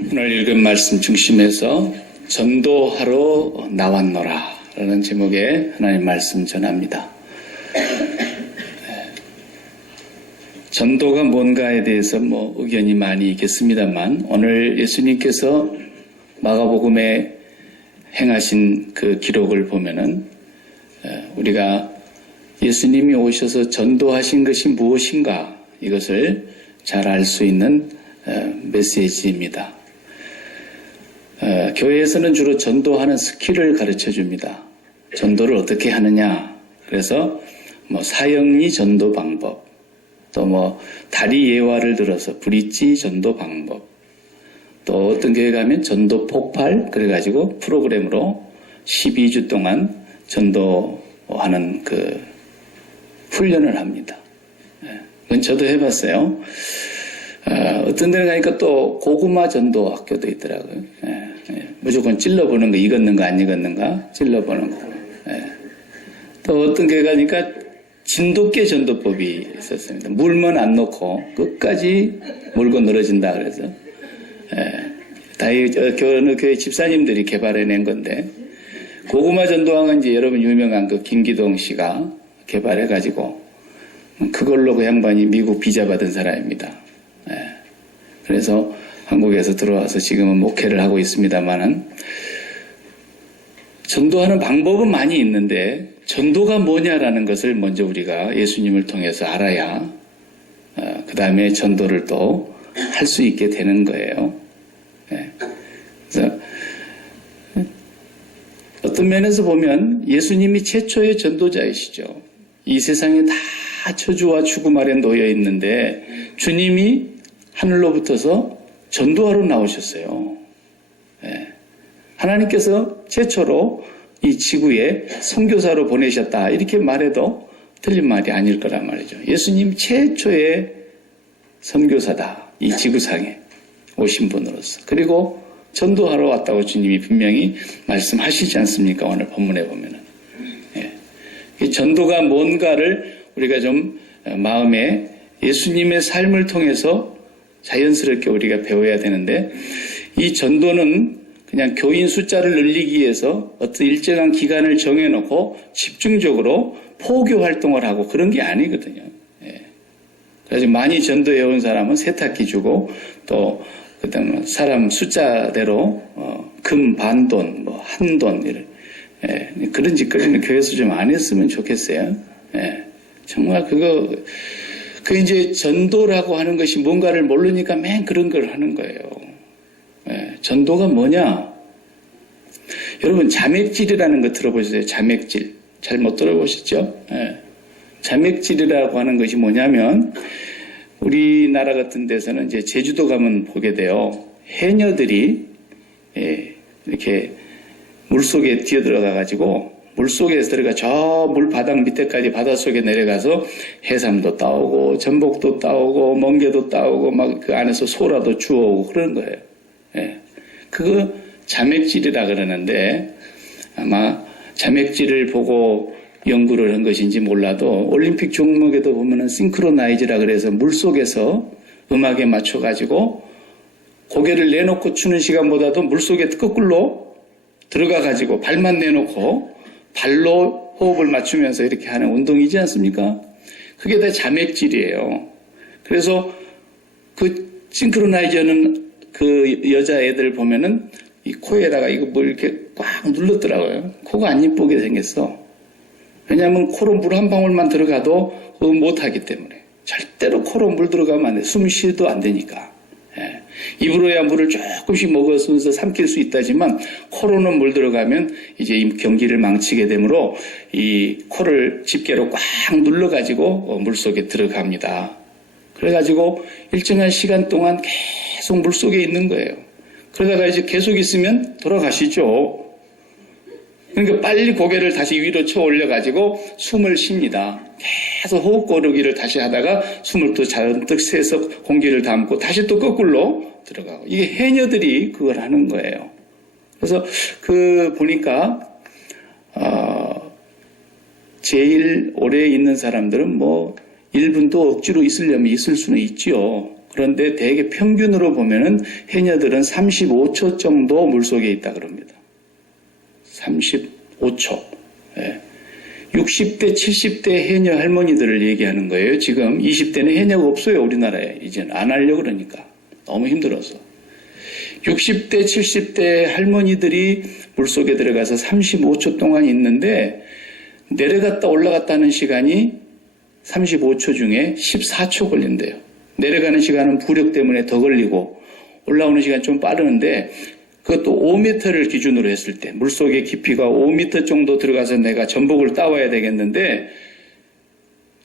오늘 읽은 말씀 중심에서 전도하러 나왔노라 라는 제목의 하나님 말씀 전합니다. 전도가 뭔가에 대해서 의견이 많이 있겠습니다만 오늘 예수님께서 마가복음에 행하신 그 기록을 보면은 우리가 예수님이 오셔서 전도하신 것이 무엇인가 이것을 잘 알 수 있는 메시지입니다. 교회에서는 주로 전도하는 스킬을 가르쳐 줍니다. 전도를 어떻게 하느냐. 그래서 사형리 전도 방법, 또 다리 예화를 들어서 브릿지 전도 방법, 또 어떤 교회 가면 전도 폭발 그래가지고 프로그램으로 12주 동안 전도하는 그 훈련을 합니다. 그건 저도 해봤어요. 어떤 데는 가니까 또 고구마 전도 학교도 있더라고요. 무조건 찔러보는 거, 익었는가 안 익었는가 찔러보는 거. 또 어떤 게 가니까 진돗개 전도법이 있었습니다. 물만 안 넣고 끝까지 물고 늘어진다 그래서 어느 교회 집사님들이 개발해낸 건데, 고구마 전도왕은 이제 여러분 유명한 그 김기동 씨가 개발해가지고 그걸로 그 양반이 미국 비자 받은 사람입니다. 그래서 한국에서 들어와서 지금은 목회를 하고 있습니다만은, 전도하는 방법은 많이 있는데 전도가 뭐냐라는 것을 먼저 우리가 예수님을 통해서 알아야 그 다음에 전도를 또 할 수 있게 되는 거예요. 그래서 어떤 면에서 보면 예수님이 최초의 전도자이시죠. 이 세상에 다 저주와 죽음 아래 놓여 있는데 주님이 하늘로부터서 전도하러 나오셨어요. 하나님께서 최초로 이 지구에 선교사로 보내셨다 이렇게 말해도 틀린 말이 아닐 거란 말이죠. 예수님 최초의 선교사다. 이 지구상에 오신 분으로서. 그리고 전도하러 왔다고 주님이 분명히 말씀하시지 않습니까? 오늘 본문에 보면은. 이 전도가 뭔가를 우리가 좀 마음에 예수님의 삶을 통해서 자연스럽게 우리가 배워야 되는데, 이 전도는 그냥 교인 숫자를 늘리기 위해서 어떤 일정한 기간을 정해놓고 집중적으로 포교 활동을 하고 그런 게 아니거든요. 그래서 많이 전도해온 사람은 세탁기 주고, 또 그다음에 사람 숫자대로 금 반돈, 한돈 이런 그런 짓거리는 교회에서 좀 안 했으면 좋겠어요. 정말 그 이제 전도라고 하는 것이 뭔가를 모르니까 맨 그런 걸 하는 거예요. 전도가 뭐냐? 여러분 자맥질이라는 거 들어보셨어요? 자맥질. 잘 못 들어보셨죠? 자맥질이라고 하는 것이 뭐냐면, 우리나라 같은 데서는 이제 제주도 가면 보게 돼요. 해녀들이 이렇게 물속에 뛰어들어가 가지고 물속에서 들어가 저 물바닥 밑에까지 바닷속에 내려가서 해삼도 따오고 전복도 따오고 멍게도 따오고 막 그 안에서 소라도 주워오고 그러는 거예요. 그거 자맥질이라 그러는데, 아마 자맥질을 보고 연구를 한 것인지 몰라도 올림픽 종목에도 보면은 싱크로나이즈라 그래서 물속에서 음악에 맞춰가지고 고개를 내놓고 추는 시간보다도 물속에 거꾸로 들어가가지고 발만 내놓고 발로 호흡을 맞추면서 이렇게 하는 운동이지 않습니까? 그게 다 자맥질이에요. 그래서 그 싱크로나이저는 그 여자애들 보면은 이 코에다가 이거 이렇게 꽉 눌렀더라고요. 코가 안 이쁘게 생겼어. 왜냐하면 코로 물 한 방울만 들어가도 못하기 때문에. 절대로 코로 물 들어가면 안 돼. 숨 쉬도 안 되니까. 입으로야 물을 조금씩 먹으면서 삼킬 수 있다지만 코로는 물 들어가면 이제 이 경기를 망치게 되므로 이 코를 집게로 꽉 눌러가지고 물속에 들어갑니다. 그래가지고 일정한 시간 동안 계속 물속에 있는 거예요. 그러다가 이제 계속 있으면 돌아가시죠. 그러니까 빨리 고개를 다시 위로 쳐 올려가지고 숨을 쉽니다. 계속 호흡 고르기를 다시 하다가 숨을 또 잔뜩 새서 공기를 담고 다시 또 거꾸로 들어가고. 이게 해녀들이 그걸 하는 거예요. 그래서 보니까 제일 오래 있는 사람들은 일부도 억지로 있으려면 있을 수는 있지요. 그런데 대개 평균으로 보면은 해녀들은 35초 정도 물속에 있다 그럽니다. 35초. 예. 60대, 70대 해녀 할머니들을 얘기하는 거예요. 지금 20대는 해녀가 없어요, 우리나라에. 이제는 안 하려고 그러니까. 너무 힘들어서. 60대, 70대 할머니들이 물속에 들어가서 35초 동안 있는데 내려갔다 올라갔다 하는 시간이 35초 중에 14초 걸린대요. 내려가는 시간은 부력 때문에 더 걸리고 올라오는 시간 좀 빠르는데 그것도 5m를 기준으로 했을 때 물속의 깊이가 5m 정도 들어가서 내가 전복을 따와야 되겠는데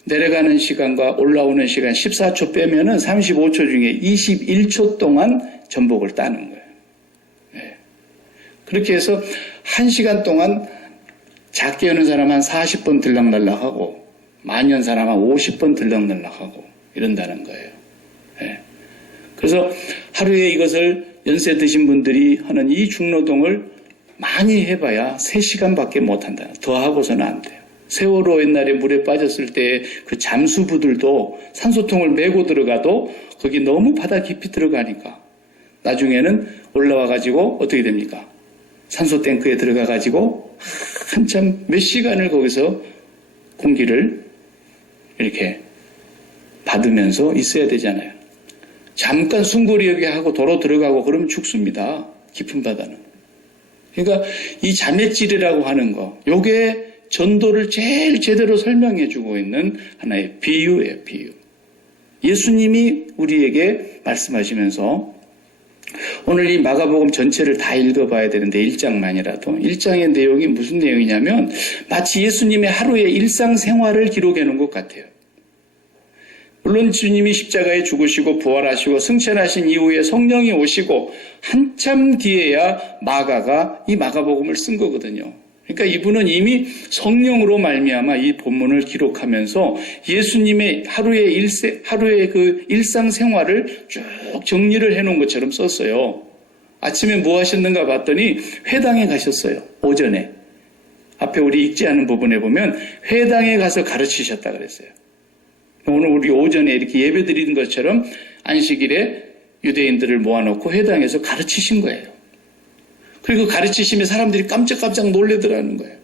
내려가는 시간과 올라오는 시간 14초 빼면은 35초 중에 21초 동안 전복을 따는 거예요. 네. 그렇게 해서 1시간 동안 작게 여는 사람 한 40번 들락날락하고 많이 연 사람 한 50번 들락날락하고 이런다는 거예요. 네. 그래서 하루에 이것을 연세 드신 분들이 하는 이 중노동을 많이 해봐야 3시간밖에 못한다. 더 하고서는 안 돼요. 세월호 옛날에 물에 빠졌을 때 그 잠수부들도 산소통을 메고 들어가도 거기 너무 바다 깊이 들어가니까 나중에는 올라와가지고 어떻게 됩니까? 산소 탱크에 들어가가지고 한참 몇 시간을 거기서 공기를 이렇게 받으면서 있어야 되잖아요. 잠깐 숨고리하게 하고 도로 들어가고 그러면 죽습니다. 깊은 바다는. 그러니까 이 자매질이라고 하는 거, 요게 전도를 제일 제대로 설명해 주고 있는 하나의 비유예요, 비유. 예수님이 우리에게 말씀하시면서 오늘 이 마가복음 전체를 다 읽어봐야 되는데 1장만이라도 1장의 내용이 무슨 내용이냐면 마치 예수님의 하루의 일상생활을 기록해 놓은 것 같아요. 물론 주님이 십자가에 죽으시고 부활하시고 승천하신 이후에 성령이 오시고 한참 뒤에야 마가가 이 마가복음을 쓴 거거든요. 그러니까 이분은 이미 성령으로 말미암아 이 본문을 기록하면서 예수님의 하루의 그 일상생활을 쭉 정리를 해놓은 것처럼 썼어요. 아침에 뭐 하셨는가 봤더니 회당에 가셨어요. 오전에. 앞에 우리 읽지 않은 부분에 보면 회당에 가서 가르치셨다 그랬어요. 오늘 우리 오전에 이렇게 예배 드리는 것처럼 안식일에 유대인들을 모아놓고 회당에서 가르치신 거예요. 그리고 가르치시면 사람들이 깜짝깜짝 놀래더라는 거예요.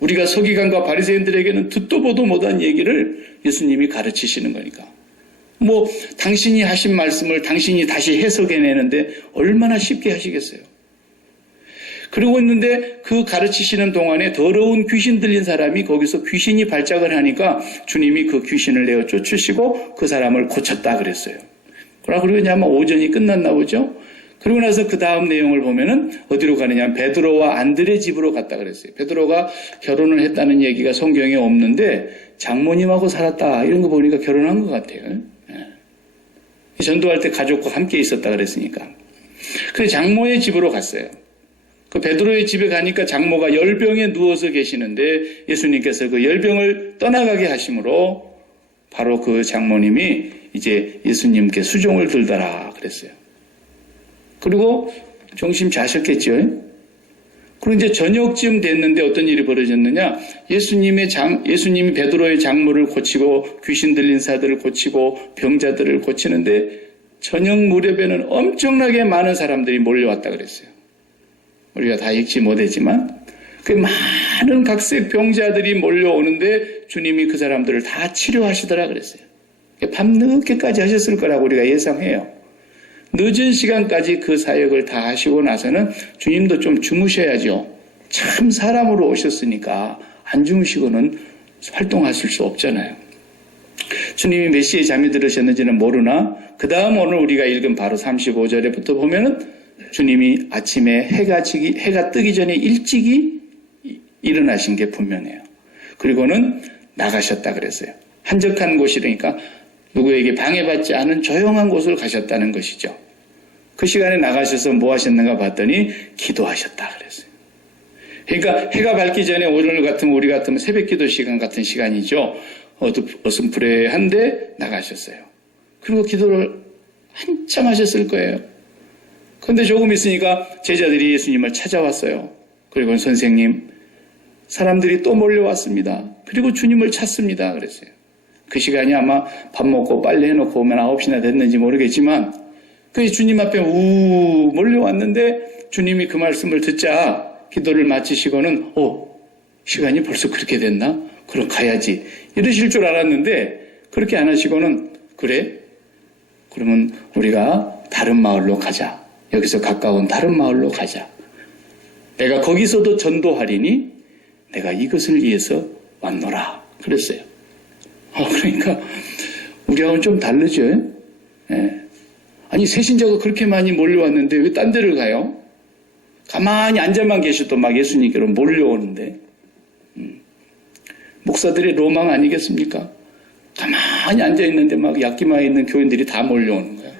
우리가 서기관과 바리새인들에게는 듣도 보도 못한 얘기를 예수님이 가르치시는 거니까. 뭐 당신이 하신 말씀을 당신이 다시 해석해내는데 얼마나 쉽게 하시겠어요. 그러고 있는데 그 가르치시는 동안에 더러운 귀신 들린 사람이 거기서 귀신이 발작을 하니까 주님이 그 귀신을 내어 쫓으시고 그 사람을 고쳤다 그랬어요. 그리고 이제 아마 오전이 끝났나 보죠. 그러고 나서 그 다음 내용을 보면은 어디로 가느냐, 베드로와 안드레 집으로 갔다 그랬어요. 베드로가 결혼을 했다는 얘기가 성경에 없는데 장모님하고 살았다 이런 거 보니까 결혼한 것 같아요. 전도할 때 가족과 함께 있었다 그랬으니까. 그래서 장모의 집으로 갔어요. 그 베드로의 집에 가니까 장모가 열병에 누워서 계시는데 예수님께서 그 열병을 떠나가게 하심으로 바로 그 장모님이 이제 예수님께 수종을 들더라 그랬어요. 그리고 정신 자셨겠죠. 그리고 이제 저녁쯤 됐는데 어떤 일이 벌어졌느냐? 예수님이 베드로의 장모를 고치고 귀신 들린 사들을 고치고 병자들을 고치는데 저녁 무렵에는 엄청나게 많은 사람들이 몰려왔다 그랬어요. 우리가 다 읽지 못했지만 그 많은 각색 병자들이 몰려오는데 주님이 그 사람들을 다 치료하시더라 그랬어요. 밤늦게까지 하셨을 거라고 우리가 예상해요. 늦은 시간까지 그 사역을 다 하시고 나서는 주님도 좀 주무셔야죠. 참 사람으로 오셨으니까 안 주무시고는 활동하실 수 없잖아요. 주님이 몇 시에 잠이 들으셨는지는 모르나 그 다음 오늘 우리가 읽은 바로 35절에부터 보면은 주님이 아침에 해가 뜨기 전에 일찍이 일어나신 게 분명해요. 그리고는 나가셨다 그랬어요. 한적한 곳이니까 누구에게 방해받지 않은 조용한 곳을 가셨다는 것이죠. 그 시간에 나가셔서 뭐 하셨는가 봤더니 기도하셨다 그랬어요. 그러니까 해가 밝기 전에 우리 같으면 새벽 기도 시간 같은 시간이죠. 어슴푸레한데 나가셨어요. 그리고 기도를 한참 하셨을 거예요. 그런데 조금 있으니까 제자들이 예수님을 찾아왔어요. 그리고 선생님, 사람들이 또 몰려왔습니다. 그리고 주님을 찾습니다. 그랬어요. 그 시간이 아마 밥 먹고 빨리 해놓고 오면 9시나 됐는지 모르겠지만 그 주님 앞에 몰려왔는데 주님이 그 말씀을 듣자 기도를 마치시고는 시간이 벌써 그렇게 됐나? 그럼 가야지. 이러실 줄 알았는데 그렇게 안 하시고는 그래? 그러면 우리가 다른 마을로 가자. 여기서 가까운 다른 마을로 가자. 내가 거기서도 전도하리니 내가 이것을 위해서 왔노라. 그랬어요. 그러니까 우리하고는 좀 다르죠. 예. 아니 새신자가 그렇게 많이 몰려왔는데 왜 딴 데를 가요? 가만히 앉아만 계셔도 막 예수님께로 몰려오는데 목사들의 로망 아니겠습니까? 가만히 앉아있는데 막 약기만 있는 교인들이 다 몰려오는 거야.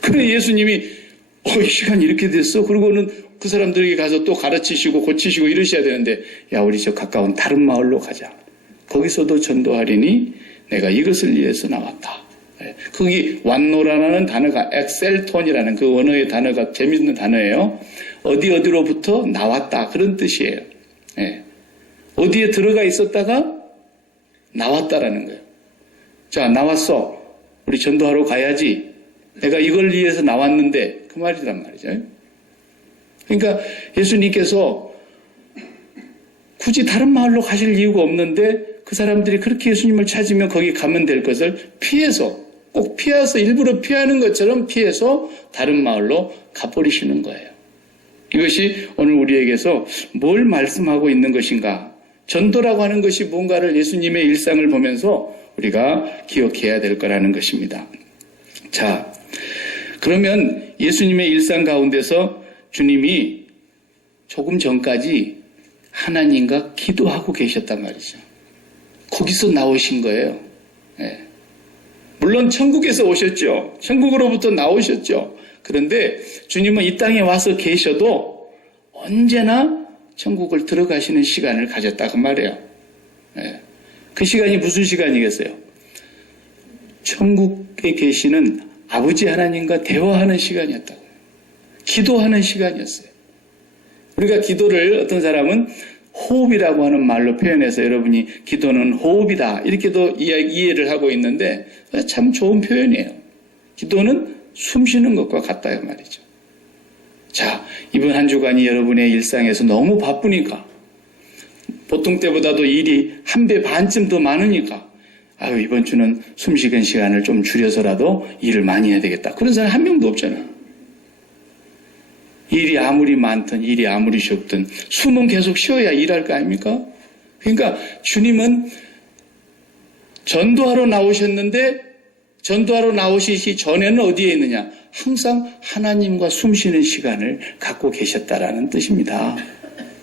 그래 예수님이 이 시간이 이렇게 됐어? 그러고는 그 사람들에게 가서 또 가르치시고 고치시고 이러셔야 되는데 야 우리 저 가까운 다른 마을로 가자. 거기서도 전도하리니 내가 이것을 위해서 나왔다. 거기 완노라는 단어가 엑셀톤이라는 그 원어의 단어가 재밌는 단어예요. 어디로부터 나왔다 그런 뜻이에요. 어디에 들어가 있었다가 나왔다라는 거예요. 자 나왔어. 우리 전도하러 가야지. 내가 이걸 위해서 나왔는데 그 말이란 말이죠. 그러니까 예수님께서 굳이 다른 마을로 가실 이유가 없는데 그 사람들이 그렇게 예수님을 찾으면 거기 가면 될 것을 피해서 꼭 피해서 일부러 피하는 것처럼 피해서 다른 마을로 가버리시는 거예요. 이것이 오늘 우리에게서 뭘 말씀하고 있는 것인가? 전도라고 하는 것이 뭔가를 예수님의 일상을 보면서 우리가 기억해야 될 거라는 것입니다. 자, 그러면 예수님의 일상 가운데서 주님이 조금 전까지 하나님과 기도하고 계셨단 말이죠. 거기서 나오신 거예요. 물론 천국에서 오셨죠. 천국으로부터 나오셨죠. 그런데 주님은 이 땅에 와서 계셔도 언제나 천국을 들어가시는 시간을 가졌다고 말해요. 그 시간이 무슨 시간이겠어요? 천국에 계시는 아버지 하나님과 대화하는 시간이었다고. 기도하는 시간이었어요. 우리가 기도를 어떤 사람은 호흡이라고 하는 말로 표현해서 여러분이 기도는 호흡이다 이렇게도 이해를 하고 있는데 참 좋은 표현이에요. 기도는 숨 쉬는 것과 같다 말이죠. 자, 이번 한 주간이 여러분의 일상에서 너무 바쁘니까 보통 때보다도 일이 1배 반쯤 더 많으니까 이번 주는 숨쉬는 시간을 좀 줄여서라도 일을 많이 해야 되겠다. 그런 사람 한 명도 없잖아요. 일이 아무리 많든 일이 아무리 적든 숨은 계속 쉬어야 일할 거 아닙니까? 그러니까 주님은 전도하러 나오셨는데 전도하러 나오시기 전에는 어디에 있느냐? 항상 하나님과 숨쉬는 시간을 갖고 계셨다라는 뜻입니다.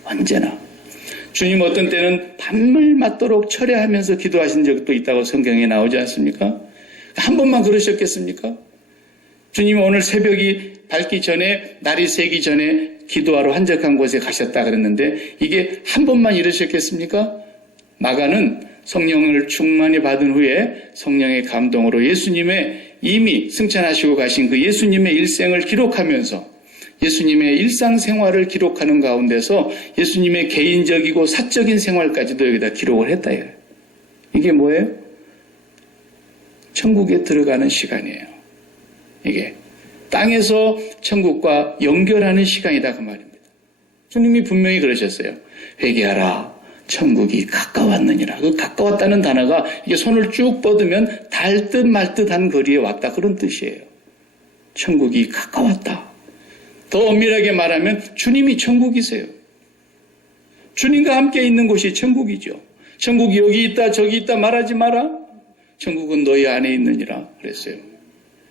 언제나. 주님 어떤 때는 밤을 맞도록 철야하면서 기도하신 적도 있다고 성경에 나오지 않습니까? 한 번만 그러셨겠습니까? 주님 오늘 새벽이 밝기 전에 날이 새기 전에 기도하러 한적한 곳에 가셨다 그랬는데 이게 한 번만 이러셨겠습니까? 마가는 성령을 충만히 받은 후에 성령의 감동으로 예수님의 이미 승천하시고 가신 그 예수님의 일생을 기록하면서 예수님의 일상생활을 기록하는 가운데서 예수님의 개인적이고 사적인 생활까지도 여기다 기록을 했다. 이게 뭐예요? 천국에 들어가는 시간이에요. 이게 땅에서 천국과 연결하는 시간이다 그 말입니다. 주님이 분명히 그러셨어요. 회개하라. 천국이 가까웠느니라. 그 가까웠다는 단어가 이게 손을 쭉 뻗으면 달 듯 말 듯한 거리에 왔다 그런 뜻이에요. 천국이 가까웠다. 더 엄밀하게 말하면 주님이 천국이세요. 주님과 함께 있는 곳이 천국이죠. 천국이 여기 있다 저기 있다 말하지 마라. 천국은 너희 안에 있느니라 그랬어요.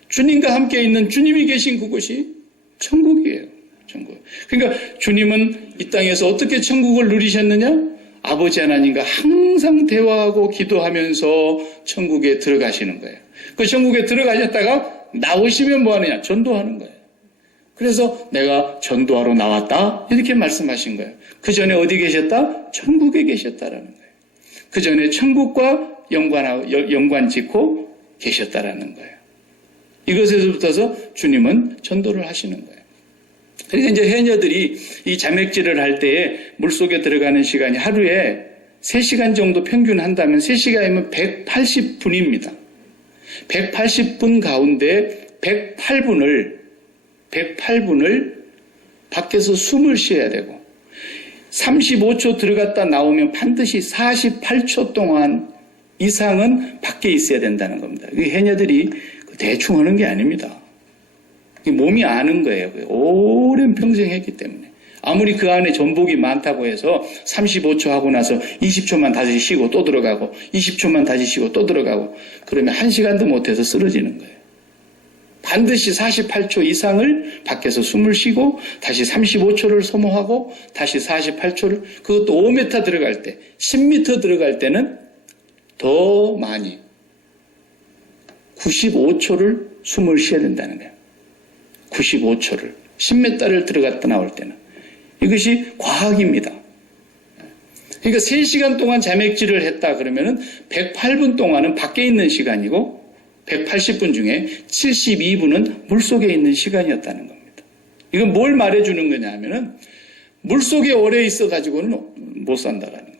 주님과 함께 있는 주님이 계신 그곳이 천국이에요. 천국. 그러니까 주님은 이 땅에서 어떻게 천국을 누리셨느냐? 아버지 하나님과 항상 대화하고 기도하면서 천국에 들어가시는 거예요. 그 천국에 들어가셨다가 나오시면 뭐 하느냐? 전도하는 거예요. 그래서 내가 전도하러 나왔다 이렇게 말씀하신 거예요. 그 전에 어디 계셨다? 천국에 계셨다라는 거예요. 그 전에 천국과 연관 짓고 계셨다라는 거예요. 이것에서부터서 주님은 전도를 하시는 거예요. 그러니까 이제 해녀들이 이 자맥질을 할 때에 물속에 들어가는 시간이 하루에 3시간 정도 평균 한다면 3시간이면 180분입니다. 180분 가운데 108분을 밖에서 숨을 쉬어야 되고 35초 들어갔다 나오면 반드시 48초 동안 이상은 밖에 있어야 된다는 겁니다. 해녀들이 대충 하는 게 아닙니다. 몸이 아는 거예요. 오랜 평생 했기 때문에. 아무리 그 안에 전복이 많다고 해서 35초 하고 나서 20초만 다시 쉬고 또 들어가고 20초만 다시 쉬고 또 들어가고 그러면 1시간도 못해서 쓰러지는 거예요. 반드시 48초 이상을 밖에서 숨을 쉬고 다시 35초를 소모하고 다시 48초를 그것도 5m 들어갈 때 10m 들어갈 때는 더 많이 95초를 숨을 쉬어야 된다는 거예요. 95초를 10m를 들어갔다 나올 때는 이것이 과학입니다. 그러니까 3시간 동안 자맥질을 했다 그러면은 108분 동안은 밖에 있는 시간이고 180분 중에 72분은 물속에 있는 시간이었다는 겁니다. 이건 뭘 말해주는 거냐 하면은 물속에 오래 있어가지고는 못 산다라는 거예요.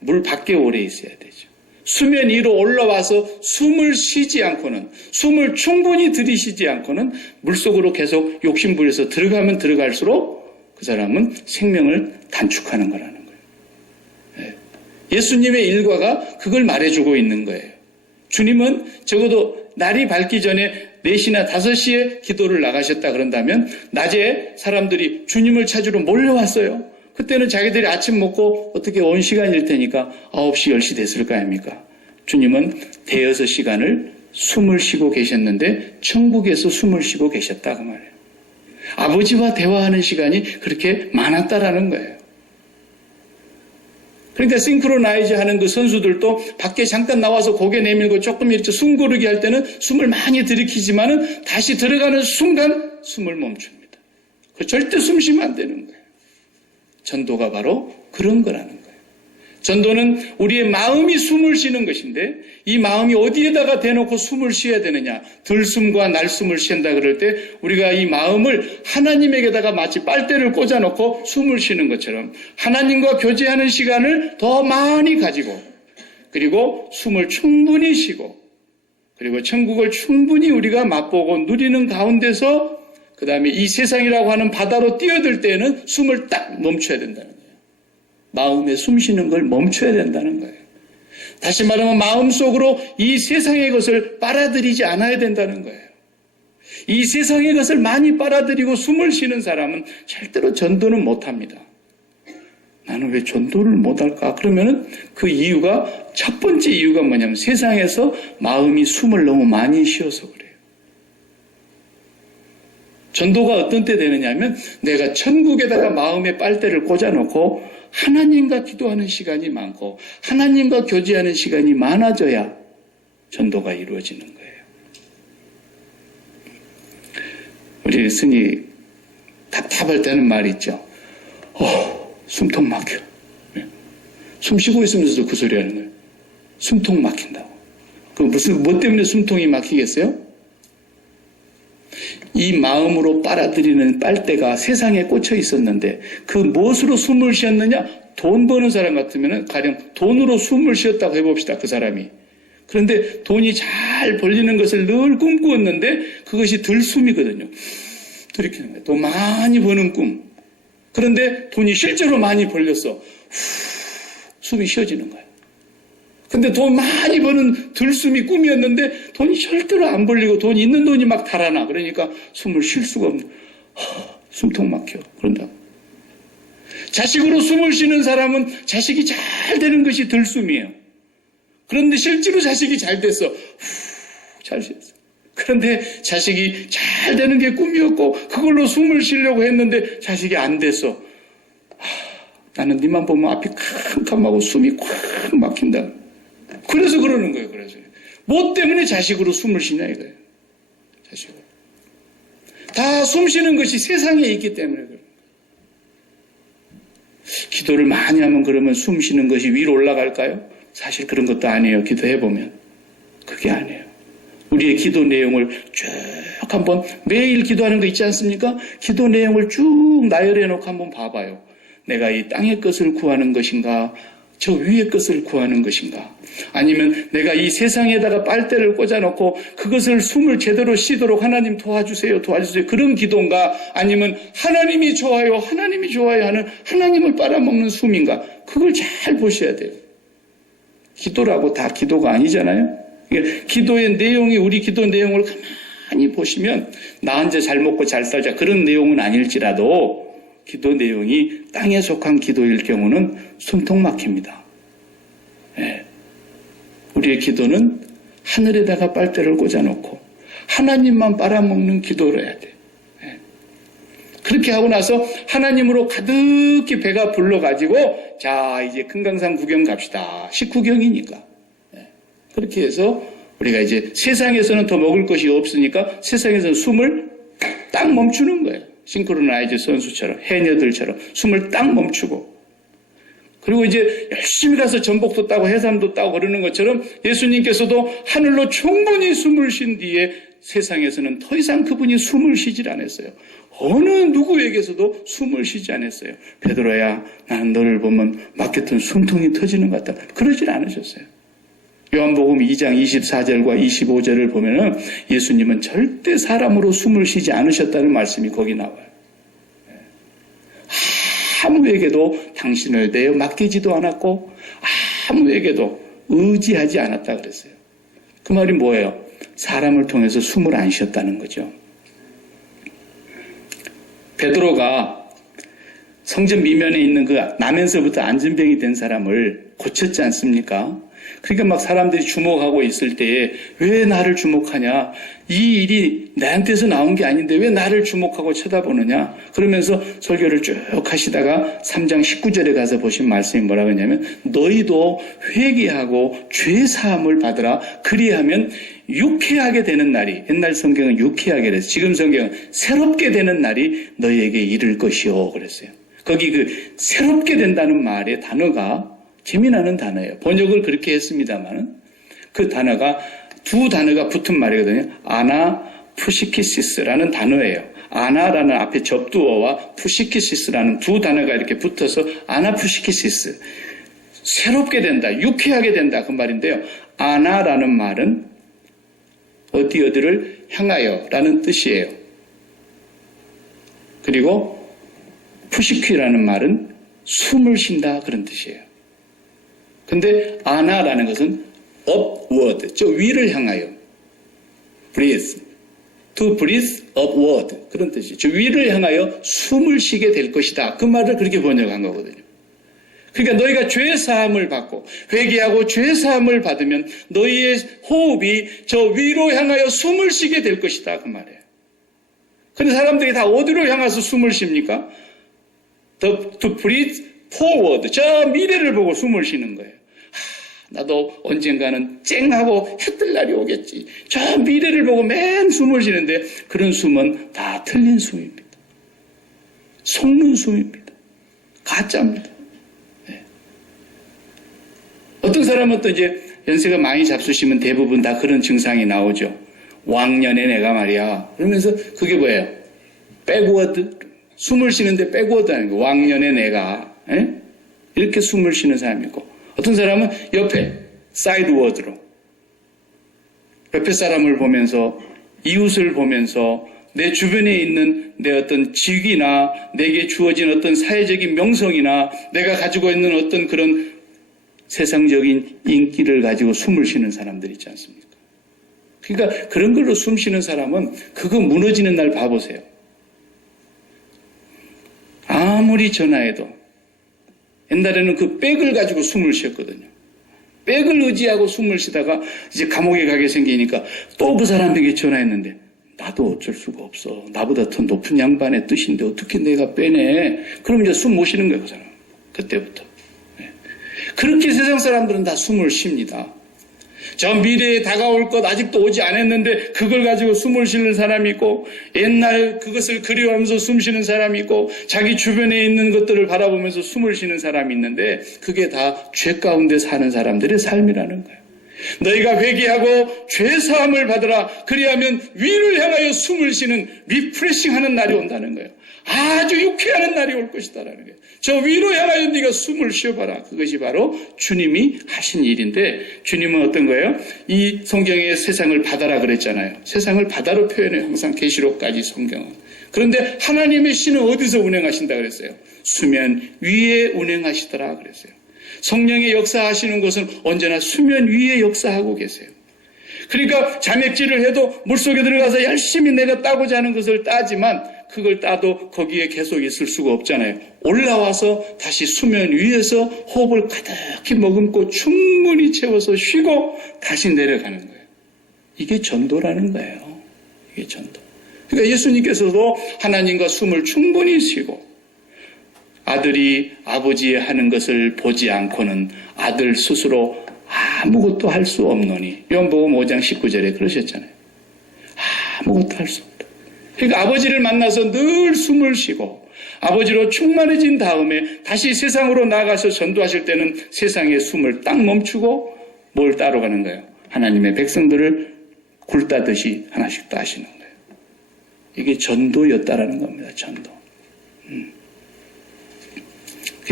물 밖에 오래 있어야 되죠. 수면 위로 올라와서 숨을 쉬지 않고는 숨을 충분히 들이쉬지 않고는 물속으로 계속 욕심부려서 들어가면 들어갈수록 그 사람은 생명을 단축하는 거라는 거예요. 예수님의 일과가 그걸 말해주고 있는 거예요. 주님은 적어도 날이 밝기 전에 4시나 5시에 기도를 나가셨다 그런다면 낮에 사람들이 주님을 찾으러 몰려왔어요. 그때는 자기들이 아침 먹고 어떻게 온 시간일 테니까 9시, 10시 됐을 거 아닙니까? 주님은 대여섯 시간을 숨을 쉬고 계셨는데 천국에서 숨을 쉬고 계셨다고 말해요. 아버지와 대화하는 시간이 그렇게 많았다라는 거예요. 그러니까 싱크로나이즈 하는 그 선수들도 밖에 잠깐 나와서 고개 내밀고 조금 이렇게 숨 고르기 할 때는 숨을 많이 들이키지만은 다시 들어가는 순간 숨을 멈춥니다. 그 절대 숨 쉬면 안 되는 거예요. 전도가 바로 그런 거라는 거예요. 전도는 우리의 마음이 숨을 쉬는 것인데 이 마음이 어디에다가 대놓고 숨을 쉬어야 되느냐. 들숨과 날숨을 쉰다 그럴 때 우리가 이 마음을 하나님에게다가 마치 빨대를 꽂아놓고 숨을 쉬는 것처럼 하나님과 교제하는 시간을 더 많이 가지고 그리고 숨을 충분히 쉬고 그리고 천국을 충분히 우리가 맛보고 누리는 가운데서 그 다음에 이 세상이라고 하는 바다로 뛰어들 때에는 숨을 딱 멈춰야 된다는 거예요. 마음에 숨 쉬는 걸 멈춰야 된다는 거예요. 다시 말하면 마음속으로 이 세상의 것을 빨아들이지 않아야 된다는 거예요. 이 세상의 것을 많이 빨아들이고 숨을 쉬는 사람은 절대로 전도는 못합니다. 나는 왜 전도를 못할까? 그러면은 그 이유가 첫 번째 이유가 뭐냐면 세상에서 마음이 숨을 너무 많이 쉬어서 그래요. 전도가 어떤 때 되느냐면 내가 천국에다가 마음의 빨대를 꽂아놓고 하나님과 기도하는 시간이 많고 하나님과 교제하는 시간이 많아져야 전도가 이루어지는 거예요. 우리 스님 답답할 때는 말이 있죠. 숨통 막혀. 숨 쉬고 있으면서도 그 소리 하는 거예요. 숨통 막힌다고. 그럼 뭐 때문에 숨통이 막히겠어요? 이 마음으로 빨아들이는 빨대가 세상에 꽂혀 있었는데 그 무엇으로 숨을 쉬었느냐? 돈 버는 사람 같으면 가령 돈으로 숨을 쉬었다고 해봅시다. 그 사람이. 그런데 돈이 잘 벌리는 것을 늘 꿈꾸었는데 그것이 들숨이거든요. 들이키는 거예요. 돈 많이 버는 꿈. 그런데 돈이 실제로 많이 벌렸어. 숨이 쉬어지는 거예요. 근데 돈 많이 버는 들숨이 꿈이었는데 돈이 절대로 안 벌리고 돈이 있는 돈이 막 달아나. 그러니까 숨을 쉴 수가 없는. 숨통 막혀. 그런다. 자식으로 숨을 쉬는 사람은 자식이 잘 되는 것이 들숨이에요. 그런데 실제로 자식이 잘 됐어. 잘 쉬었어. 그런데 자식이 잘 되는 게 꿈이었고 그걸로 숨을 쉬려고 했는데 자식이 안 됐어. 나는 니만 보면 앞이 캄캄하고 숨이 콱 막힌다. 그래서 그러는 거예요. 그래서 뭐 때문에 자식으로 숨을 쉬냐 이거예요. 자식으로. 다 숨 쉬는 것이 세상에 있기 때문에 그래요. 기도를 많이 하면 그러면 숨 쉬는 것이 위로 올라갈까요? 사실 그런 것도 아니에요. 기도해보면. 그게 아니에요. 우리의 기도 내용을 쭉 한번 매일 기도하는 거 있지 않습니까? 기도 내용을 쭉 나열해 놓고 한번 봐봐요. 내가 이 땅의 것을 구하는 것인가? 저 위의 것을 구하는 것인가? 아니면 내가 이 세상에다가 빨대를 꽂아놓고 그것을 숨을 제대로 쉬도록 하나님 도와주세요, 도와주세요. 그런 기도인가? 아니면 하나님이 좋아요, 하나님이 좋아요 하는 하나님을 빨아먹는 숨인가? 그걸 잘 보셔야 돼요. 기도라고 다 기도가 아니잖아요. 기도의 내용이 우리 기도 내용을 가만히 보시면 나 혼자 잘 먹고 잘 살자 그런 내용은 아닐지라도 기도 내용이 땅에 속한 기도일 경우는 숨통 막힙니다. 예. 우리의 기도는 하늘에다가 빨대를 꽂아놓고 하나님만 빨아먹는 기도를 해야 돼요. 예. 그렇게 하고 나서 하나님으로 가득히 배가 불러가지고 자 이제 금강산 구경 갑시다. 식후경이니까. 예. 그렇게 해서 우리가 이제 세상에서는 더 먹을 것이 없으니까 세상에서는 숨을 딱 멈추는 거예요. 싱크로나이즈 선수처럼 해녀들처럼 숨을 딱 멈추고 그리고 이제 열심히 가서 전복도 따고 해삼도 따고 그러는 것처럼 예수님께서도 하늘로 충분히 숨을 쉰 뒤에 세상에서는 더 이상 그분이 숨을 쉬질 않았어요. 어느 누구에게서도 숨을 쉬지 않았어요. 베드로야 나는 너를 보면 막혔던 숨통이 터지는 것 같다. 그러질 않으셨어요. 요한복음 2장 24절과 25절을 보면은 예수님은 절대 사람으로 숨을 쉬지 않으셨다는 말씀이 거기 나와요. 아무에게도 당신을 내어 맡기지도 않았고 아무에게도 의지하지 않았다 그랬어요. 그 말이 뭐예요? 사람을 통해서 숨을 안 쉬었다는 거죠. 베드로가 성전 미면에 있는 그 나면서부터 안진병이 된 사람을 고쳤지 않습니까? 그러니까 막 사람들이 주목하고 있을 때에 왜 나를 주목하냐? 이 일이 나한테서 나온 게 아닌데 왜 나를 주목하고 쳐다보느냐? 그러면서 설교를 쭉 하시다가 3장 19절에 가서 보신 말씀이 뭐라고 하냐면 너희도 회개하고 죄사함을 받으라. 그리하면 유쾌하게 되는 날이 옛날 성경은 유쾌하게 그랬어요. 지금 성경은 새롭게 되는 날이 너희에게 이를 것이요 그랬어요. 거기 그 새롭게 된다는 말의 단어가 재미나는 단어예요. 번역을 그렇게 했습니다만 그 단어가 두 단어가 붙은 말이거든요. 아나푸시키시스라는 단어예요. 아나라는 앞에 접두어와 푸시키시스라는 두 단어가 이렇게 붙어서 아나푸시키시스. 새롭게 된다, 유쾌하게 된다 그 말인데요. 아나라는 말은 어디를 향하여 라는 뜻이에요. 그리고 푸시키라는 말은 숨을 쉰다 그런 뜻이에요. 근데 아나라는 것은 upward, 저 위를 향하여 breathe, to breathe upward 그런 뜻이에요. 저 위를 향하여 숨을 쉬게 될 것이다. 그 말을 그렇게 번역한 거거든요. 그러니까 너희가 죄사함을 받고 회개하고 죄사함을 받으면 너희의 호흡이 저 위로 향하여 숨을 쉬게 될 것이다. 그 말이에요. 근데 사람들이 다 어디로 향해서 숨을 쉽니까? To breathe forward, 저 미래를 보고 숨을 쉬는 거예요. 나도 언젠가는 쨍하고 해 뜰 날이 오겠지. 저 미래를 보고 맨 숨을 쉬는데 그런 숨은 다 틀린 숨입니다. 속는 숨입니다. 가짜입니다. 네. 어떤 사람은 또 이제 연세가 많이 잡수시면 대부분 다 그런 증상이 나오죠. 왕년에 내가 말이야. 그러면서 그게 뭐예요? 백워드. 숨을 쉬는데 백워드 하는 거. 왕년에 내가. 에? 이렇게 숨을 쉬는 사람이 있고 어떤 사람은 옆에 사이드워드로 옆에 사람을 보면서 이웃을 보면서 내 주변에 있는 내 어떤 직위나 내게 주어진 어떤 사회적인 명성이나 내가 가지고 있는 어떤 그런 세상적인 인기를 가지고 숨을 쉬는 사람들 있지 않습니까? 그러니까 그런 걸로 숨 쉬는 사람은 그거 무너지는 날 봐보세요. 아무리 전화해도 옛날에는 그 백을 가지고 숨을 쉬었거든요. 백을 의지하고 숨을 쉬다가 이제 감옥에 가게 생기니까 또 그 사람에게 전화했는데 나도 어쩔 수가 없어. 나보다 더 높은 양반의 뜻인데 어떻게 내가 빼내. 그럼 이제 숨 못 쉬는 거예요. 그 사람. 그때부터. 네. 그렇게 세상 사람들은 다 숨을 쉽니다. 저 미래에 다가올 것 아직도 오지 않았는데 그걸 가지고 숨을 쉬는 사람이 있고 옛날 그것을 그리워하면서 숨 쉬는 사람이 있고 자기 주변에 있는 것들을 바라보면서 숨을 쉬는 사람이 있는데 그게 다 죄 가운데 사는 사람들의 삶이라는 거예요. 너희가 회개하고 죄사함을 받으라. 그리하면 위를 향하여 숨을 쉬는 리프레싱하는 날이 온다는 거예요. 아주 유쾌한 날이 올 것이다라는 거예요. 저 위로 향하여 네가 숨을 쉬어봐라. 그것이 바로 주님이 하신 일인데, 주님은 어떤 거예요? 이 성경에 세상을 바다라 그랬잖아요. 세상을 바다로 표현해요. 항상 계시록까지 성경은. 그런데 하나님의 신은 어디서 운행하신다 그랬어요? 수면 위에 운행하시더라 그랬어요. 성령의 역사하시는 것은 언제나 수면 위에 역사하고 계세요. 그러니까 잔액질을 해도 물속에 들어가서 열심히 내가 따고자 하는 것을 따지만 그걸 따도 거기에 계속 있을 수가 없잖아요. 올라와서 다시 수면 위에서 호흡을 가득히 머금고 충분히 채워서 쉬고 다시 내려가는 거예요. 이게 전도라는 거예요. 이게 전도. 그러니까 예수님께서도 하나님과 숨을 충분히 쉬고 아들이 아버지의 하는 것을 보지 않고는 아들 스스로 아무것도 할 수 없노니 요한복음 5장 19절에 그러셨잖아요. 아무것도 할 수 없다. 그러니까 아버지를 만나서 늘 숨을 쉬고 아버지로 충만해진 다음에 다시 세상으로 나가서 전도하실 때는 세상의 숨을 딱 멈추고 뭘 따러 가는 거예요? 하나님의 백성들을 굴따듯이 하나씩 따시는 거예요. 이게 전도였다라는 겁니다. 전도.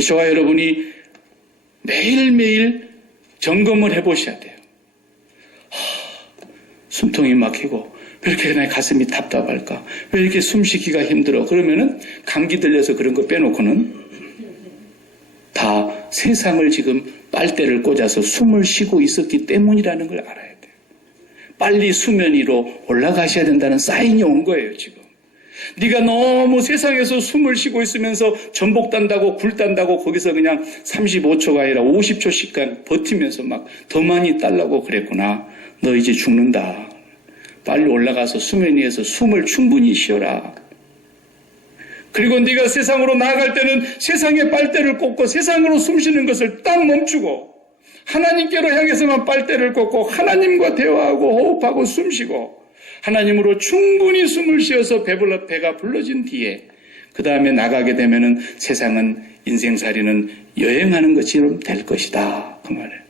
저와 여러분이 매일매일 점검을 해보셔야 돼요. 숨통이 막히고 왜 이렇게 내 가슴이 답답할까? 왜 이렇게 숨쉬기가 힘들어? 그러면은 감기 들려서 그런 거 빼놓고는 다 세상을 지금 빨대를 꽂아서 숨을 쉬고 있었기 때문이라는 걸 알아야 돼요. 빨리 수면 위로 올라가셔야 된다는 사인이 온 거예요, 지금. 네가 너무 세상에서 숨을 쉬고 있으면서 전복 딴다고 굴 딴다고 거기서 그냥 35초가 아니라 50초씩 버티면서 막 더 많이 딸라고 그랬구나. 너 이제 죽는다. 빨리 올라가서 수면 위에서 숨을 충분히 쉬어라. 그리고 네가 세상으로 나아갈 때는 세상의 빨대를 꽂고 세상으로 숨 쉬는 것을 딱 멈추고 하나님께로 향해서만 빨대를 꽂고 하나님과 대화하고 호흡하고 숨 쉬고 하나님으로 충분히 숨을 쉬어서 배가 불러진 뒤에 그 다음에 나가게 되면은 세상은 인생살이는 여행하는 것처럼 될 것이다. 그 말이에요.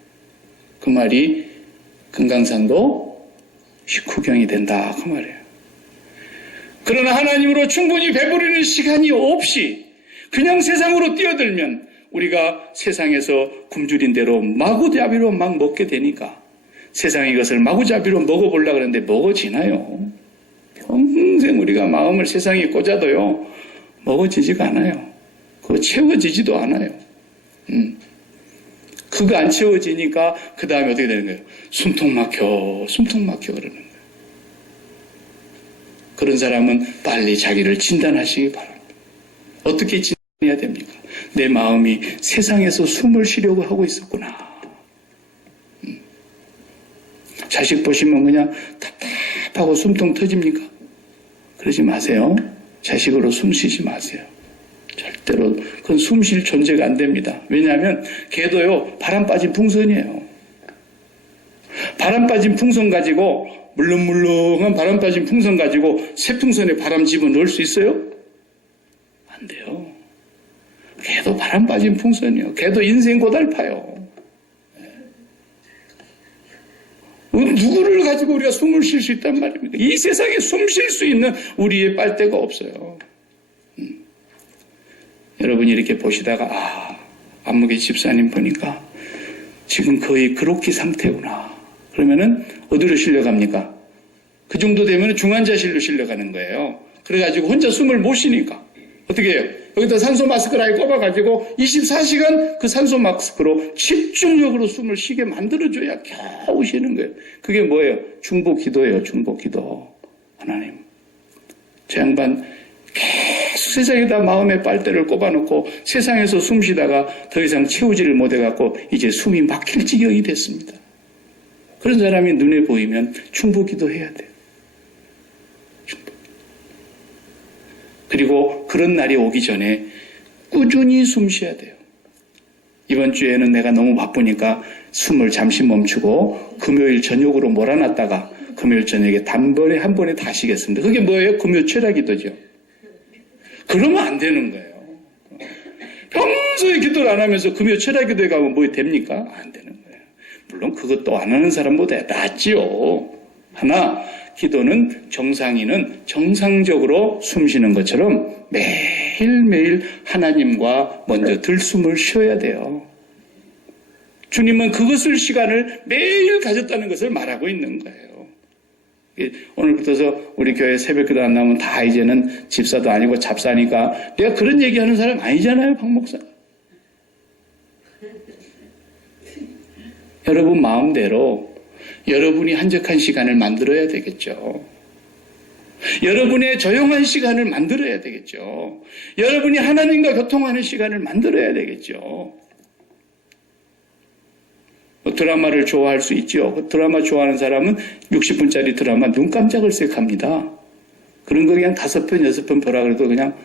그 말이 금강산도 식후경이 된다. 그 말이에요. 그러나 하나님으로 충분히 배부르는 시간이 없이 그냥 세상으로 뛰어들면 우리가 세상에서 굶주린 대로 마구잡이로 막 먹게 되니까 세상의 것을 마구잡이로 먹어보려고 하는데 먹어지나요? 평생 우리가 마음을 세상에 꽂아도요 먹어지지가 않아요. 그거 채워지지도 않아요. 그거 안 채워지니까 그 다음에 어떻게 되는 거예요? 숨통 막혀 그러는 거예요. 그런 사람은 빨리 자기를 진단하시기 바랍니다. 어떻게 진단해야 됩니까? 내 마음이 세상에서 숨을 쉬려고 하고 있었구나. 자식 보시면 그냥 답답하고 숨통 터집니까? 그러지 마세요. 자식으로 숨 쉬지 마세요. 절대로 그건 숨 쉴 존재가 안 됩니다. 왜냐하면 걔도요 바람 빠진 풍선이에요. 바람 빠진 풍선 가지고 물렁물렁한 바람 빠진 풍선 가지고 새 풍선에 바람 집어넣을 수 있어요? 안 돼요. 걔도 바람 빠진 풍선이에요. 걔도 인생 고달파요. 누구를 가지고 우리가 숨을 쉴 수 있단 말입니까? 이 세상에 숨 쉴 수 있는 우리의 빨대가 없어요. 여러분이 이렇게 보시다가 안목의 집사님 보니까 지금 거의 그렇게 상태구나. 그러면은 어디로 실려갑니까? 그 정도 되면 중환자실로 실려가는 거예요. 그래가지고 혼자 숨을 못 쉬니까 어떻게 해요? 여기다 산소 마스크를 아예 꼽아가지고 24시간 그 산소 마스크로 집중력으로 숨을 쉬게 만들어줘야 겨우 쉬는 거예요. 그게 뭐예요? 중보기도예요. 중보기도. 하나님, 저 양반 계속 세상에다 마음의 빨대를 꼽아놓고 세상에서 숨 쉬다가 더 이상 채우지를 못해갖고 이제 숨이 막힐 지경이 됐습니다. 그런 사람이 눈에 보이면 중보기도 해야 돼요. 그리고 그런 날이 오기 전에 꾸준히 숨 쉬어야 돼요. 이번 주에는 내가 너무 바쁘니까 숨을 잠시 멈추고 금요일 저녁으로 몰아놨다가 금요일 저녁에 단번에 한 번에 다 쉬겠습니다. 그게 뭐예요? 금요 최다기도죠. 그러면 안 되는 거예요. 평소에 기도를 안 하면서 금요 최다기도에 가면 뭐 됩니까? 안 되는 거예요. 물론 그것도 안 하는 사람보다 낫지요. 하나, 기도는 정상인은 정상적으로 숨 쉬는 것처럼 매일매일 하나님과 먼저 들숨을 쉬어야 돼요. 주님은 그것을 시간을 매일 가졌다는 것을 말하고 있는 거예요. 오늘부터서 우리 교회 새벽기도 안 나오면 다 이제는 집사도 아니고 잡사니까 내가 그런 얘기하는 사람 아니잖아요, 박 목사. 여러분 마음대로 여러분이 한적한 시간을 만들어야 되겠죠. 여러분의 조용한 시간을 만들어야 되겠죠. 여러분이 하나님과 교통하는 시간을 만들어야 되겠죠. 드라마를 좋아할 수 있죠. 드라마 좋아하는 사람은 60분짜리 드라마 눈 깜짝을 색 합니다. 그런 거 그냥 5편, 6편 보라 그래도 그냥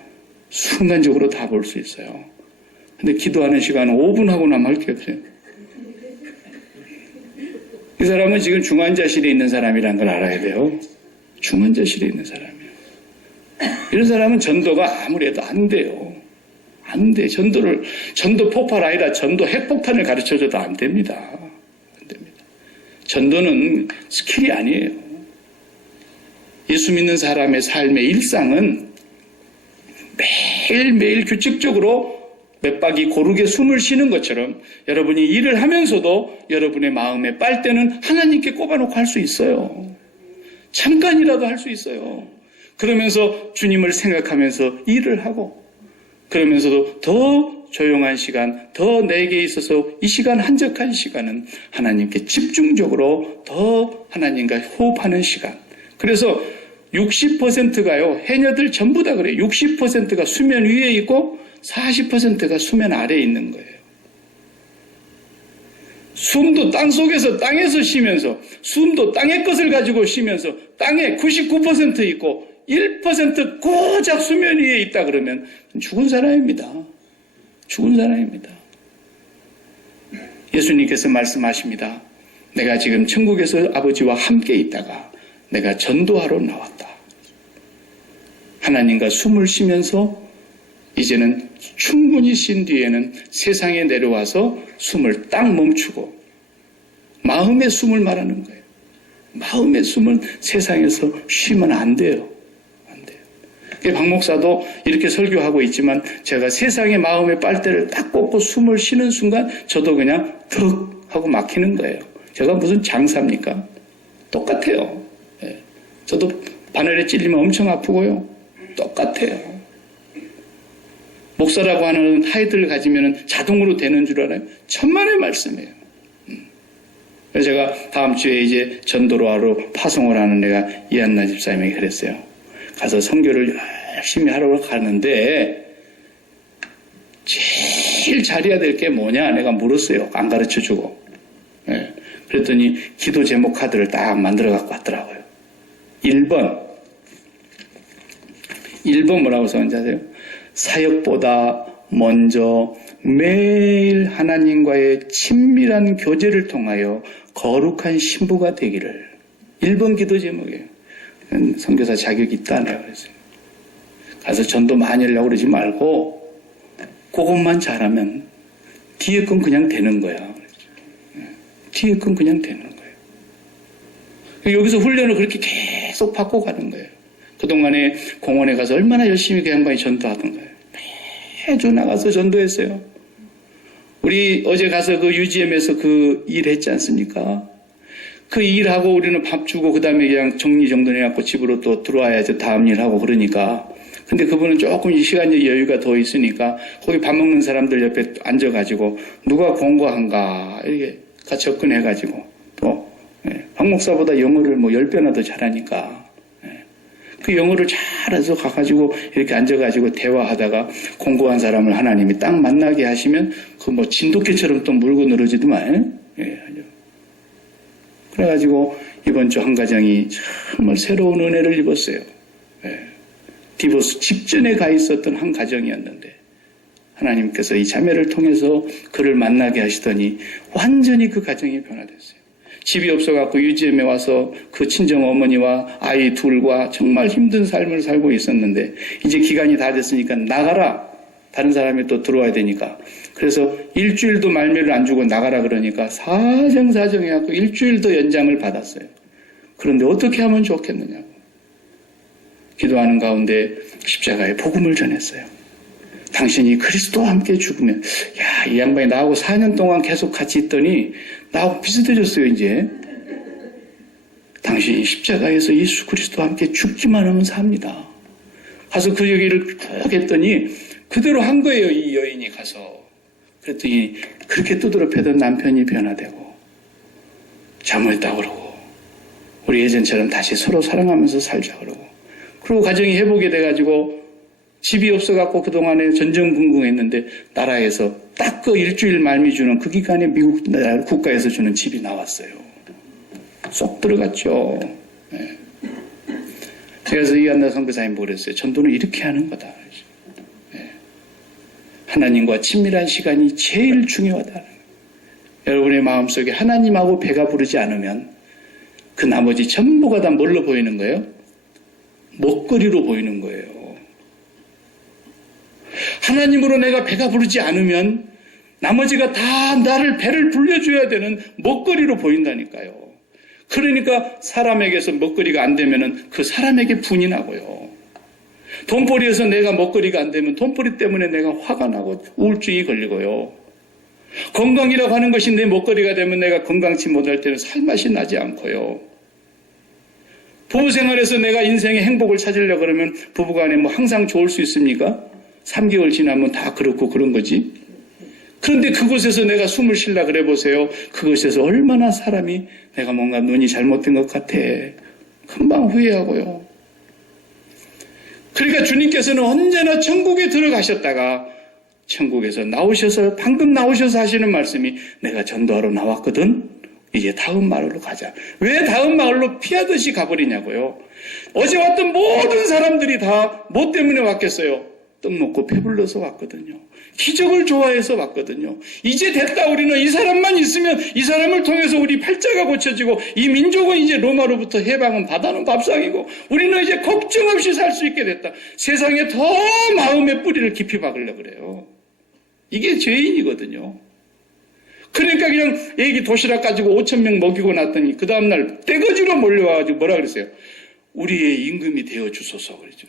순간적으로 다 볼 수 있어요. 근데 기도하는 시간은 5분 하고 나면 할 게 없어요. 이 사람은 지금 중환자실에 있는 사람이라는 걸 알아야 돼요. 중환자실에 있는 사람이에요. 이런 사람은 전도가 아무리 해도 안 돼요. 안 돼. 전도 폭발 아니라 전도 핵폭탄을 가르쳐줘도 안 됩니다. 안 됩니다. 전도는 스킬이 아니에요. 예수 믿는 사람의 삶의 일상은 매일매일 규칙적으로 몇 박이 고르게 숨을 쉬는 것처럼 여러분이 일을 하면서도 여러분의 마음의 빨대는 하나님께 꼽아놓고 할 수 있어요. 잠깐이라도 할 수 있어요. 그러면서 주님을 생각하면서 일을 하고 그러면서도 더 조용한 시간, 더 내게 있어서 이 시간 한적한 시간은 하나님께 집중적으로 더 하나님과 호흡하는 시간. 그래서 60%가요. 해녀들 전부 다 그래요. 60%가 수면 위에 있고 40%가 수면 아래에 있는 거예요. 숨도 땅속에서 땅에서 쉬면서 숨도 땅의 것을 가지고 쉬면서 땅에 99% 있고 1% 고작 수면 위에 있다 그러면 죽은 사람입니다. 죽은 사람입니다. 예수님께서 말씀하십니다. 내가 지금 천국에서 아버지와 함께 있다가 내가 전도하러 나왔다. 하나님과 숨을 쉬면서 이제는 충분히 쉰 뒤에는 세상에 내려와서 숨을 딱 멈추고 마음의 숨을 말하는 거예요. 마음의 숨은 세상에서 쉬면 안 돼요. 안 돼요. 박 목사도 이렇게 설교하고 있지만 제가 세상의 마음의 빨대를 딱 꽂고 숨을 쉬는 순간 저도 그냥 턱 하고 막히는 거예요. 제가 무슨 장사입니까? 똑같아요. 저도 바늘에 찔리면 엄청 아프고요. 똑같아요. 목사라고 하는 타이틀을 가지면 자동으로 되는 줄 알아요? 천만의 말씀이에요. 그래서 제가 다음 주에 이제 전도로 하러 파송을 하는 내가 이한나 집사님에게 그랬어요. 가서 선교를 열심히 하러 가는데 제일 잘해야 될 게 뭐냐 내가 물었어요. 안 가르쳐주고. 네. 그랬더니 기도 제목 카드를 딱 만들어 갖고 왔더라고요. 1번 뭐라고 써는지 아세요? 사역보다 먼저 매일 하나님과의 친밀한 교제를 통하여 거룩한 신부가 되기를. 1번 기도 제목이에요. 선교사 자격이 있다 내가 그랬어요. 가서 전도 많이 하려고 그러지 말고 그것만 잘하면 뒤에 건 그냥 되는 거야. 뒤에 건 그냥 되는 거예요. 여기서 훈련을 그렇게 계속 받고 가는 거예요. 그동안에 공원에 가서 얼마나 열심히 그 양반이 전도하던 거예요. 매주 나가서 전도했어요. 우리 어제 가서 그 UGM에서 그 일 했지 않습니까? 그 일하고 우리는 밥 주고 그 다음에 그냥 정리정돈해갖고 집으로 또 들어와야지 다음 일하고 그러니까. 근데 그분은 조금 이 시간이 여유가 더 있으니까 거기 밥 먹는 사람들 옆에 앉아가지고 누가 공부한가 이렇게 같이 접근해가지고 또 박 목사보다 영어를 뭐 10배나 더 잘하니까 그 영어를 잘해서 가가지고 이렇게 앉아가지고 대화하다가 공고한 사람을 하나님이 딱 만나게 하시면 그 뭐 진돗개처럼 또 물고 늘어지더만. 그래가지고 이번 주 한 가정이 정말 새로운 은혜를 입었어요. 디보스 직전에 가 있었던 한 가정이었는데 하나님께서 이 자매를 통해서 그를 만나게 하시더니 완전히 그 가정이 변화됐어요. 집이 없어갖고 UGM에 와서 그 친정 어머니와 아이 둘과 정말 힘든 삶을 살고 있었는데 이제 기간이 다 됐으니까 나가라. 다른 사람이 또 들어와야 되니까. 그래서 일주일도 말미를 안 주고 나가라 그러니까 사정사정해갖고 일주일 더 연장을 받았어요. 그런데 어떻게 하면 좋겠느냐고. 기도하는 가운데 십자가의 복음을 전했어요. 당신이 그리스도와 함께 죽으면, 야, 이 양반이 나하고 4년 동안 계속 같이 있더니 나하고 비슷해졌어요, 이제. 당신이 십자가에서 예수 그리스도와 함께 죽기만 하면 삽니다. 가서 그 얘기를 쭉 했더니 그대로 한 거예요, 이 여인이 가서. 그랬더니 그렇게 두드러 패던 남편이 변화되고 잘못했다고 그러고 우리 예전처럼 다시 서로 사랑하면서 살자 그러고 그리고 가정이 회복이 돼가지고 집이 없어갖고 그동안에 전전긍긍했는데 나라에서 딱 그 일주일 말미 주는 그 기간에 미국 나라 국가에서 주는 집이 나왔어요. 쏙 들어갔죠. 네. 그래서 이한나 선교사님 그랬어요. 전도는 이렇게 하는 거다. 네. 하나님과 친밀한 시간이 제일 중요하다. 여러분의 마음속에 하나님하고 배가 부르지 않으면 그 나머지 전부가 다 뭘로 보이는 거예요? 먹거리로 보이는 거예요. 하나님으로 내가 배가 부르지 않으면 나머지가 다 나를 배를 불려줘야 되는 먹거리로 보인다니까요. 그러니까 사람에게서 먹거리가 안 되면 그 사람에게 분이 나고요. 돈벌이에서 내가 먹거리가 안 되면 돈벌이 때문에 내가 화가 나고 우울증이 걸리고요. 건강이라고 하는 것이 내 먹거리가 되면 내가 건강치 못할 때는 살맛이 나지 않고요. 부부생활에서 내가 인생의 행복을 찾으려고 그러면 부부간에 뭐 항상 좋을 수 있습니까? 3개월 지나면 다 그렇고 그런 거지. 그런데 그곳에서 내가 숨을 쉬려 그래 보세요. 그곳에서 얼마나 사람이 내가 뭔가 눈이 잘못된 것 같아. 금방 후회하고요. 그러니까 주님께서는 언제나 천국에 들어가셨다가 천국에서 나오셔서 방금 나오셔서 하시는 말씀이 내가 전도하러 나왔거든. 이제 다음 마을로 가자. 왜 다음 마을로 피하듯이 가버리냐고요. 어제 왔던 모든 사람들이 다 뭐 때문에 왔겠어요? 떡 먹고 배불러서 왔거든요. 기적을 좋아해서 왔거든요. 이제 됐다. 우리는 이 사람만 있으면 이 사람을 통해서 우리 팔자가 고쳐지고 이 민족은 이제 로마로부터 해방은 받아는 밥상이고 우리는 이제 걱정 없이 살 수 있게 됐다. 세상에 더 마음의 뿌리를 깊이 박으려고 그래요. 이게 죄인이거든요. 그러니까 그냥 애기 도시락 가지고 5,000명 먹이고 났더니 그 다음날 떼거지로 몰려와가지고 뭐라 그랬어요? 우리의 임금이 되어 주소서 그러죠.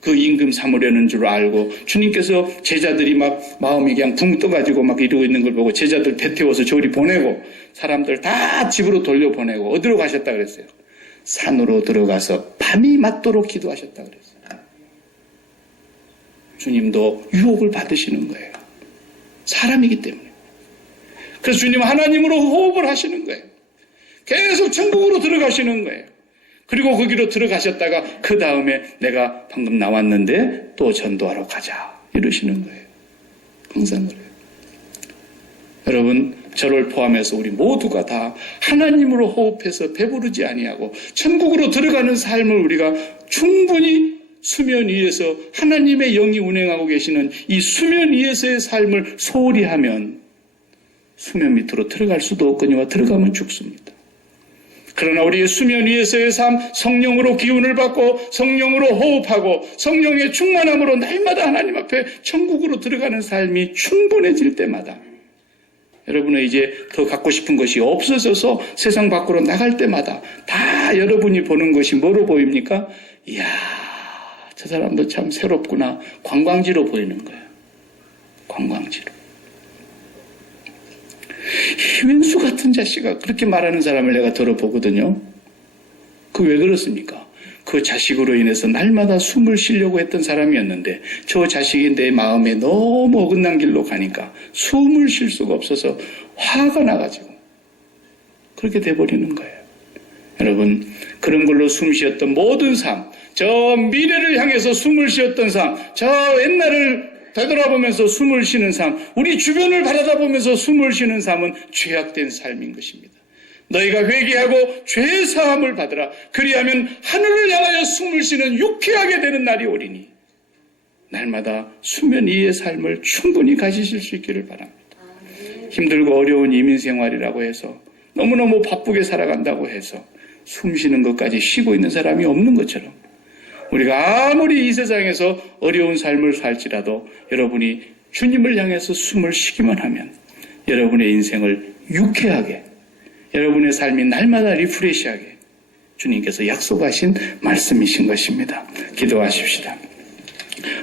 그 임금 삼으려는 줄 알고 주님께서 제자들이 막 마음이 그냥 붕 떠가지고 막 이러고 있는 걸 보고 제자들 대태워서 저리 보내고 사람들 다 집으로 돌려보내고 어디로 가셨다 그랬어요? 산으로 들어가서 밤이 맞도록 기도하셨다 그랬어요. 주님도 유혹을 받으시는 거예요. 사람이기 때문에. 그래서 주님은 하나님으로 호흡을 하시는 거예요. 계속 천국으로 들어가시는 거예요. 그리고 거기로 들어가셨다가 그 다음에 내가 방금 나왔는데 또 전도하러 가자 이러시는 거예요. 항상 그래요. 여러분 저를 포함해서 우리 모두가 다 하나님으로 호흡해서 배부르지 아니하고 천국으로 들어가는 삶을 우리가 충분히 수면 위에서 하나님의 영이 운행하고 계시는 이 수면 위에서의 삶을 소홀히 하면 수면 밑으로 들어갈 수도 없거니와 들어가면 죽습니다. 그러나 우리의 수면 위에서의 삶, 성령으로 기운을 받고 성령으로 호흡하고 성령의 충만함으로 날마다 하나님 앞에 천국으로 들어가는 삶이 충분해질 때마다 여러분은 이제 더 갖고 싶은 것이 없어져서 세상 밖으로 나갈 때마다 다 여러분이 보는 것이 뭐로 보입니까? 이야, 저 사람도 참 새롭구나. 관광지로 보이는 거예요. 관광지로. 웬수 같은 자식아 그렇게 말하는 사람을 내가 들어보거든요. 그 왜 그렇습니까? 그 자식으로 인해서 날마다 숨을 쉬려고 했던 사람이었는데 저 자식이 내 마음에 너무 어긋난 길로 가니까 숨을 쉴 수가 없어서 화가 나가지고 그렇게 돼버리는 거예요. 여러분 그런 걸로 숨 쉬었던 모든 삶, 저 미래를 향해서 숨을 쉬었던 삶, 저 옛날을 되돌아보면서 숨을 쉬는 삶, 우리 주변을 바라다보면서 숨을 쉬는 삶은 죄악된 삶인 것입니다. 너희가 회개하고 죄 사함을 받으라. 그리하면 하늘을 향하여 숨을 쉬는 유쾌하게 되는 날이 오리니 날마다 수면 위의 삶을 충분히 가지실 수 있기를 바랍니다. 힘들고 어려운 이민 생활이라고 해서 너무너무 바쁘게 살아간다고 해서 숨 쉬는 것까지 쉬고 있는 사람이 없는 것처럼 우리가 아무리 이 세상에서 어려운 삶을 살지라도 여러분이 주님을 향해서 숨을 쉬기만 하면 여러분의 인생을 유쾌하게, 여러분의 삶이 날마다 리프레시하게 주님께서 약속하신 말씀이신 것입니다. 기도하십시다.